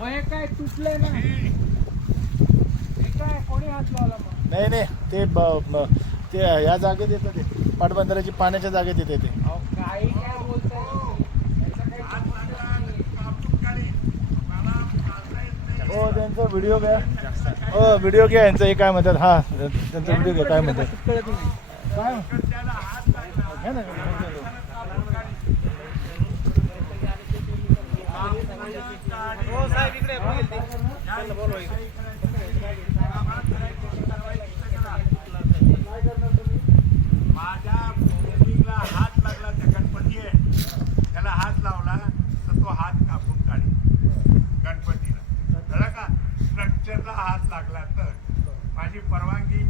काय तुटलंय ना काय कोणी हात लावला मग? नाही नाही ते या जागेत येतं ते पाटबंधाऱ्याची पाण्याच्या जागेत येते ते. काही काय बोलताय हो त्यांचा व्हिडिओ घ्या. हो व्हिडिओ घ्या यांचा. हे काय म्हणतात हा त्यांचा व्हिडिओ घ्या काय म्हणतात कळत नाही काय घ्या ना. माझ्या भूमिला हात लागला त्या गणपती आहे त्याला हात लावला तर तो हात कापून काढेल गणपतीला. कळलं का? स्ट्रक्चरला हात लागला तर माझी परवानगी